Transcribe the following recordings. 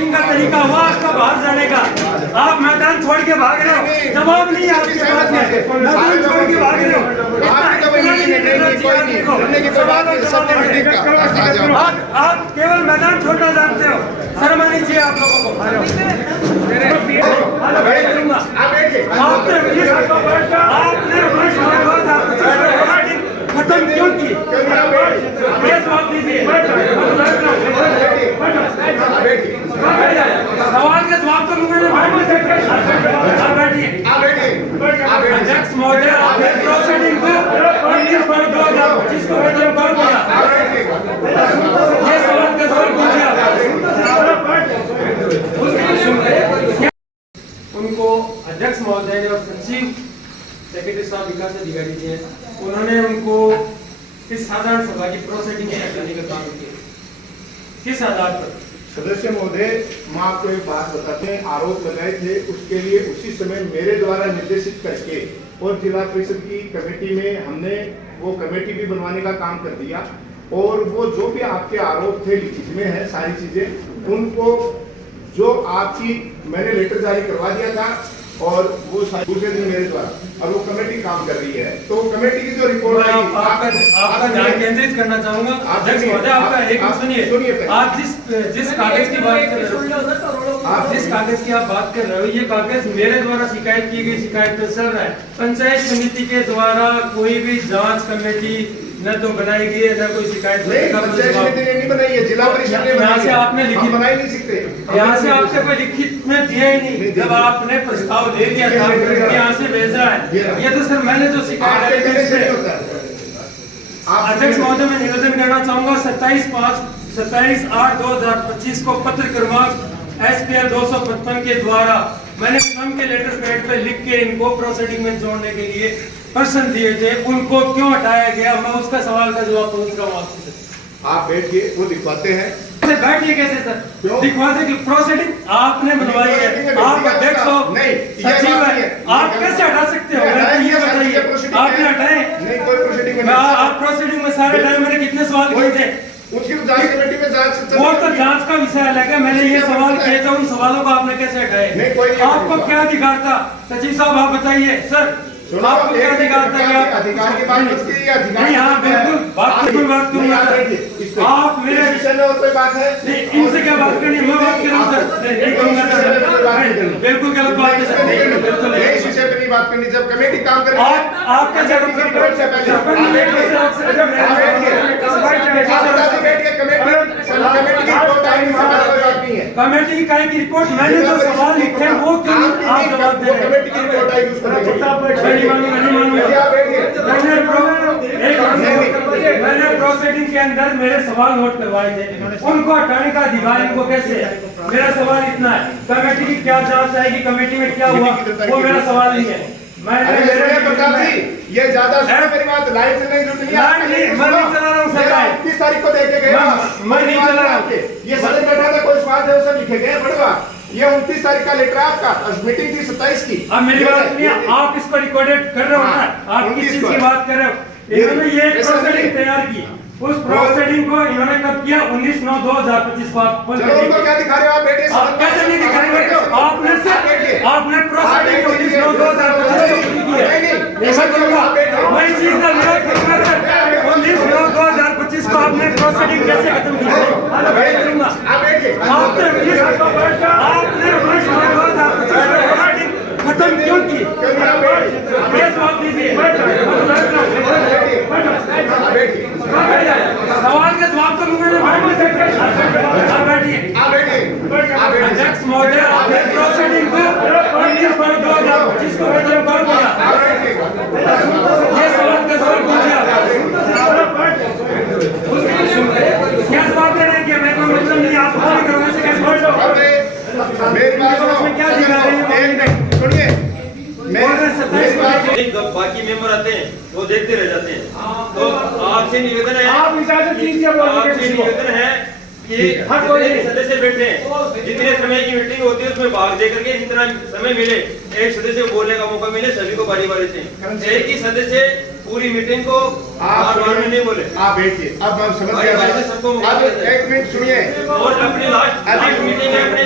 Meeting का तरीका हुआ आपका बाहर जाने का। आप मैदान छोड़ के भाग रहे हो, जवाब नहीं है आपके पास में, मैदान छोड़ के भाग रहे हो। आप केवल मैदान छोड़ना जानते हो, शर्म आनी चाहिए आप लोगों को। खत्म क्यों की? जवाब दीजिए, सवाल का जवाब तो मैंने अध्यक्ष महोदय, आपने प्रोसीडिंग को 19/2025 को खत्म कर दिया। ये सवाल का जवाब दीजिए। उनको अध्यक्ष महोदय ने और सचिव सेक्रेटरी साहब विकास अधिकारी जी हैं, उन्होंने उनको इस साधारण सभा की प्रोसीडिंग करने का काम किया। किस आधार पर? सदस्य महोदय, मैं आपको एक बात बताते हैं, आरोप लगाए थे, उसके लिए उसी समय मेरे द्वारा निर्देशित करके और जिला परिषद की कमेटी में हमने वो कमेटी भी बनवाने का काम कर दिया और वो जो भी आपके आरोप थे लिखित में है सारी चीजें, उनको जो आपकी मैंने लेटर जारी करवा दिया था और वो दूसरे दिन मेरे द्वारा, और वो कमेटी काम कर रही है। तो कमेटी की जो रिपोर्ट आई, आपका ध्यान केंद्रित करना चाहूंगा अध्यक्ष महोदय, आपका एक सुनिए। आप जिस कागज की बात कर रहे हो, आप जिस कागज की आप बात कर रहे हो, ये कागज मेरे द्वारा शिकायत की गई शिकायत पर चल रहा है। पंचायत समिति के द्वारा कोई भी जांच कमेटी न तो बनाई गई है, न कोई शिकायत नहीं बनाई है, जिला परिषद ने यहाँ से आपने लिखित बना ही नहीं सकते, यहाँ से आपसे कोई लिखित में दिया ही नहीं। जब आपने प्रस्ताव दे दिया था, यहाँ से भेजा है, ये तो सर मैंने जो शिकायत अध्यक्ष महोदय मैं निवेदन करना चाहूंगा 27/8/2025 को पत्र क्रमांक SPL 255 के द्वारा मैंने स्वयं के लेटर पैड पे लिख के इनको प्रोसीडिंग में जोड़ने के लिए प्रश्न दिए थे, उनको क्यों हटाया गया, मैं उसका सवाल का जवाब पूछ रहा हूँ आपसे। आप बैठिए, वो दिखवाते हैं। बैठिए कैसे सर? दिखवाते कि प्रोसीडिंग आपने बनवाई है, आप अध्यक्ष हो, सचिव है, आप कैसे हटा सकते हो? ये बताइए, आपने हटाए? नहीं, कोई प्रोसीडिंग में आप प्रोसीडिंग में सारे टाइम मैंने कितने सवाल किए थे? उसकी जांच कमेटी में जांच, वो तो जांच का विषय अलग है, मैंने ये सवाल किए थे, उन सवालों को आपने कैसे हटाए? आपको क्या अधिकार था? सचिव साहब आप बताइए सर, आपको क्या अधिकार था? अधिकार की बात नहीं, हाँ बिल्कुल बात करूंगा सर। आप मेरे विषय में और कोई बात है? नहीं, इनसे क्या बात करनी है? मैं बात कर रहा हूँ सर, नहीं करूंगा सर, बिल्कुल गलत बात है सर, बिल्कुल इस विषय पे नहीं बात करनी। जब कमेटी काम कर रही है, आप कैसे कमेटी की काय की रिपोर्ट मैंने जो सवाल लिखे हैं वो क्यों आप जवाब दे रहे हैं? कमेटी की रिपोर्ट आई मैंने प्रोसीडिंग के अंदर मेरे सवाल नोट करवाए थे, उनको हटाने का अधिकार इनको कैसे है? मेरा सवाल इतना है, कमेटी की क्या जांच आएगी, कमेटी में क्या हुआ, वो मेरा सवाल नहीं है। ये ज्यादा मेरी बात लाइव से नहीं जुड़ रही है। मैं नहीं चला रहा हूँ सर, 29 तारीख को देखे गए, मैं नहीं चला रहा हूँ। ये सदन बैठा था, कोई स्वाद है उसे लिखे गए बढ़वा। ये 29 तारीख का लेटर आपका, मीटिंग थी 27 की। अब मेरी बात सुनिए, आप इसको रिकॉर्डेड कर रहे हो ना, आप किस चीज की बात कर रहे हो? इन्होंने ये प्रोसीडिंग तैयार की, उस प्रोसीडिंग को इन्होंने कब किया? 19/9/2025 को। आप उनको क्या दिखा रहे हो? आप बैठे, आप कैसे नहीं दिखाएंगे? आपने प्रोसीडिंग 19/9/2025 को की है, ऐसा करूंगा मैं इस चीज का विरोध करूंगा सर। 19/9/2025 को आपने प्रोसीडिंग कैसे खत्म की? आपने खत्म क्यों की? जवाब दीजिए, सवाल का जवाब तो मैंने अध्यक्ष महोदय, आपने प्रोसीडिंग को 19/2025 को खत्म कर दिया। ये सवाल का जवाब दीजिए। क्या जवाब दे रहे हैं? मैं कोई मतलब नहीं, आप नहीं करोगे से कैसे बोल रहे हो? मेरी बात में क्या दिखा रहे हैं? सुनिए, बाकी मेंबर आते हैं वो देखते रह जाते हैं, तो आपसे निवेदन है, आपसे निवेदन है कि जितने सदस्य बैठे हैं, जितने समय की मीटिंग होती है उसमें भाग दे करके जितना समय मिले, एक सदस्य को बोलने का मौका मिले, सभी को बारी बारी से। एक ही सदस्य पूरी मीटिंग को बार-बार में नहीं बोले। आप बैठिए, अब हम समझ गए। अब एक मिनट सुनिए, और अपनी लास्ट मीटिंग है, अपने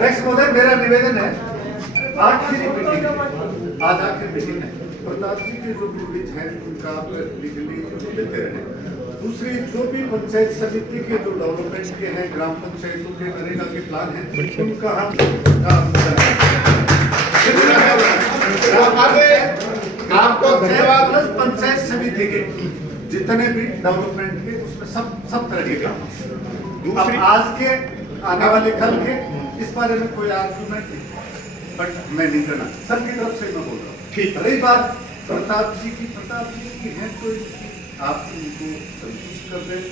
अध्यक्ष महोदय, मेरा निवेदन है, आखिरी मीटिंग आज आखिरी मीटिंग है, प्रताप जी के जो प्रिविलेज है उनका आप लीगली देते रहे। दूसरी, जो भी पंचायत समिति के जो डेवलपमेंट के हैं, ग्राम पंचायतों के नरेगा के प्लान है, उनका हम आपको धन्यवाद। पंचायत समिति के जितने भी डेवलपमेंट के उसमें सब तरह के काम। अब आज के आने वाले कल के इस बारे में कोई आर्गुमेंट नहीं, बट मैं नहीं करना सबकी तरफ से मैं बोल रहा हूँ। ठीक, रही बात प्रताप जी की है, तो आप उनको संतुष्ट कर दें,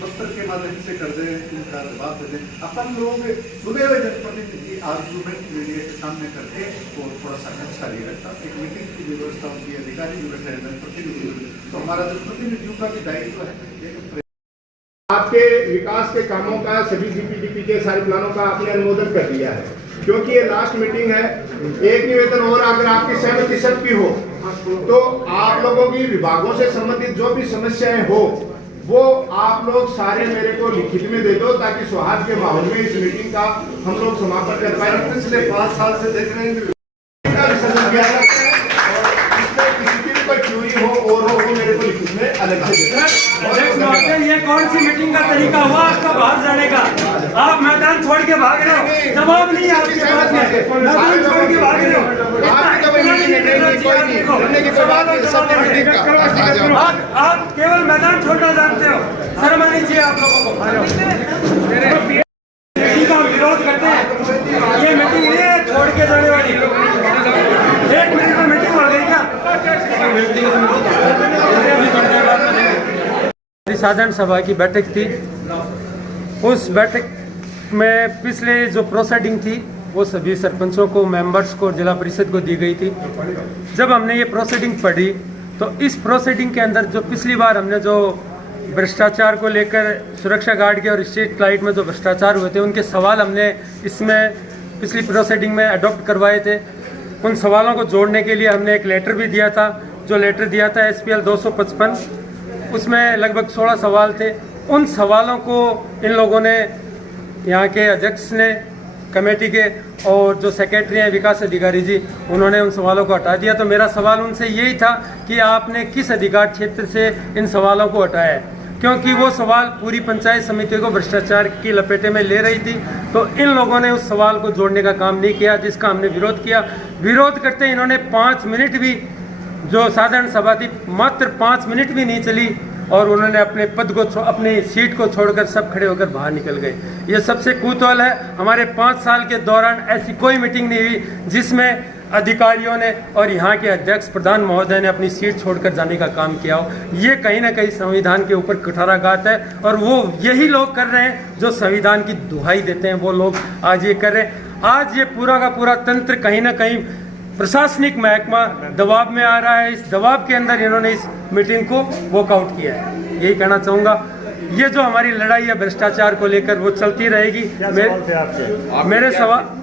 दफ्तर के माध्यम से कर दें, उनका जवाब दे दें। अपन लोग सुने हुए जनप्रतिनिधि आर्गुमेंट मीडिया के सामने करके तो थोड़ा सा अच्छा नहीं लगता। एक मीटिंग की व्यवस्था होती है, अधिकारी जो बैठे हैं, जनप्रतिनिधि, तो हमारा जनप्रतिनिधियों का भी दायित्व है। आपके विकास के कामों का, सभी जीपीडीपी के सारे प्लानों का आपने अनुमोदन कर दिया है, क्योंकि ये लास्ट मीटिंग है। एक निवेदन और, अगर आपकी सहमति सबकी हो तो आप लोगों की विभागों से संबंधित जो भी समस्याएं हो वो आप लोग सारे मेरे को लिखित में दे दो, ताकि सौहार्द के माहौल में इस मीटिंग का हम लोग समापन कर पाए। पिछले 5 साल से देख रहे हैं कोई चोरी हो और हो, वो मेरे को लिखित में अलग से। ये कौन सी मीटिंग का तरीका हुआ आपका बाहर जाने का? आप मैदान छोड़ के भाग रहे हो, जवाब नहीं आपके पास में, मैदान छोड़ के भाग रहे हो। आप केवल मैदान छोड़ना जानते हो, शर्म आनी चाहिए आप लोगों को। मीटिंग का विरोध करते हैं, ये मीटिंग नहीं है छोड़ के जाने वाली। 1 मिनट में मीटिंग हो गई क्या? साधारण सभा की बैठक थी, उस बैठक में पिछले जो प्रोसीडिंग थी वो सभी सरपंचों को, मेंबर्स को, जिला परिषद को दी गई थी। जब हमने ये प्रोसीडिंग पढ़ी तो इस प्रोसीडिंग के अंदर जो पिछली बार हमने जो भ्रष्टाचार को लेकर सुरक्षा गार्ड के और स्ट्रीट लाइट में जो भ्रष्टाचार हुए थे उनके सवाल हमने इसमें पिछली प्रोसीडिंग में अडॉप्ट करवाए थे। उन सवालों को जोड़ने के लिए हमने एक लेटर भी दिया था, जो लेटर दिया था SPL 255, उसमें लगभग 16 सवाल थे। उन सवालों को इन लोगों ने, यहाँ के अध्यक्ष ने कमेटी के और जो सेक्रेटरी हैं विकास अधिकारी जी, उन्होंने उन सवालों को हटा दिया। तो मेरा सवाल उनसे यही था कि आपने किस अधिकार क्षेत्र से इन सवालों को हटाया है, क्योंकि वो सवाल पूरी पंचायत समिति को भ्रष्टाचार की लपेटे में ले रही थी। तो इन लोगों ने उस सवाल को जोड़ने का काम नहीं किया, जिसका हमने विरोध किया। विरोध करते इन्होंने 5 मिनट भी, जो साधारण सभा थी मात्र 5 मिनट भी नहीं चली और उन्होंने अपने पद को, अपनी सीट को छोड़कर सब खड़े होकर बाहर निकल गए। ये सबसे कुतूहल है, हमारे 5 साल के दौरान ऐसी कोई मीटिंग नहीं हुई जिसमें अधिकारियों ने और यहाँ के अध्यक्ष प्रधान महोदय ने अपनी सीट छोड़कर जाने का काम किया हो। ये कहीं ना कहीं संविधान के ऊपर कुठाराघात है, और वो यही लोग कर रहे हैं जो संविधान की दुहाई देते हैं, वो लोग आज ये कर रहे हैं। आज ये पूरा का पूरा तंत्र कहीं ना कहीं प्रशासनिक महकमा दबाव में आ रहा है। इस दबाव के अंदर इन्होंने इस मीटिंग को वॉकआउट किया है। यही कहना चाहूँगा। ये जो हमारी लड़ाई है भ्रष्टाचार को लेकर वो चलती रहेगी।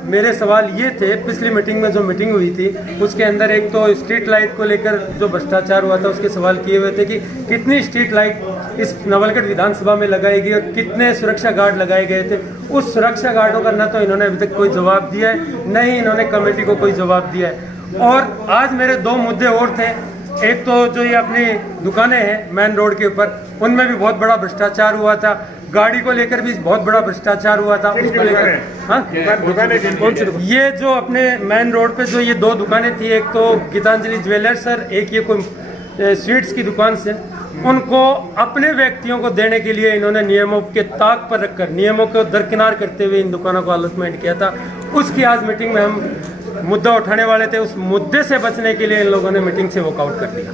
मेरे सवाल ये थे, पिछली मीटिंग में जो मीटिंग हुई थी उसके अंदर एक तो स्ट्रीट लाइट को लेकर जो भ्रष्टाचार हुआ था उसके सवाल किए हुए थे कि कितनी स्ट्रीट लाइट इस नवलगढ़ विधानसभा में लगाई गई और कितने सुरक्षा गार्ड लगाए गए थे। उस सुरक्षा गार्डों का न तो इन्होंने अभी तक कोई जवाब दिया है, न ही इन्होंने कमेटी को कोई जवाब दिया है। और आज मेरे 2 मुद्दे और थे। एक तो जो ये अपनी दुकानें हैं मेन रोड के ऊपर, उनमें भी बहुत बड़ा भ्रष्टाचार हुआ था। गाड़ी को लेकर भी बहुत बड़ा भ्रष्टाचार हुआ था। उसको लेकर ये जो अपने मेन रोड पे जो ये 2 दुकानें थी, एक तो गीतांजलि ज्वेलर्स और एक ये कोई स्वीट्स की दुकान से, उनको अपने व्यक्तियों को देने के लिए इन्होंने नियमों के ताक पर रखकर, नियमों को दरकिनार करते हुए इन दुकानों को अलॉटमेंट किया था। उसकी आज मीटिंग में हम मुद्दा उठाने वाले थे। उस मुद्दे से बचने के लिए इन लोगों ने मीटिंग से वॉकआउट कर दिया।